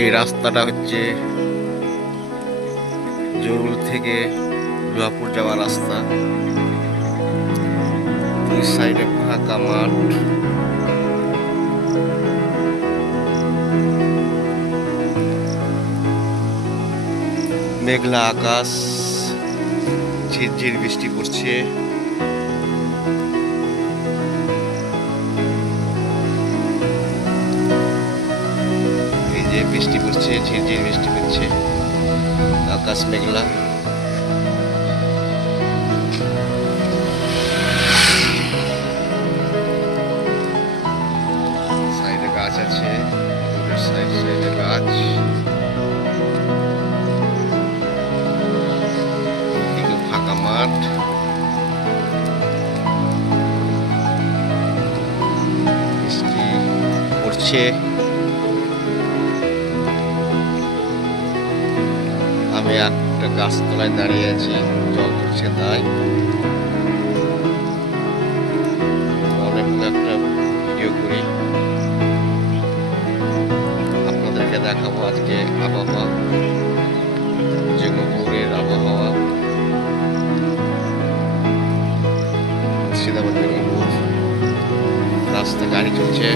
এই রাস্তাটা হচ্ছে জরুল থেকে লোহাপুর যাওয়ার রাস্তা। দুই সাইডে ফাঁকা মাঠ, মেঘলা আকাশ, ঝিরঝির বৃষ্টি পড়ছে। এই যে বৃষ্টি পড়ছে, ঝিরঝির বৃষ্টি পড়ছে, আকাশ মেঘলা। সাইডে গাছ আছে, সাইডে গাছ, ফাঁকা মাঠ, বৃষ্টি পড়ছে। আমি একটা গাছতলায় দাঁড়িয়ে আছি, জল পড়ছে তাই অনেকগুলো একটা ভিডিও করি, আপনাদেরকে দেখাবো আজকে আবহাওয়া, জঙ্গিপুরের আবহাওয়া, মুর্শিদাবাদ জঙ্গিপুর। রাস্তা গাড়ি চলছে।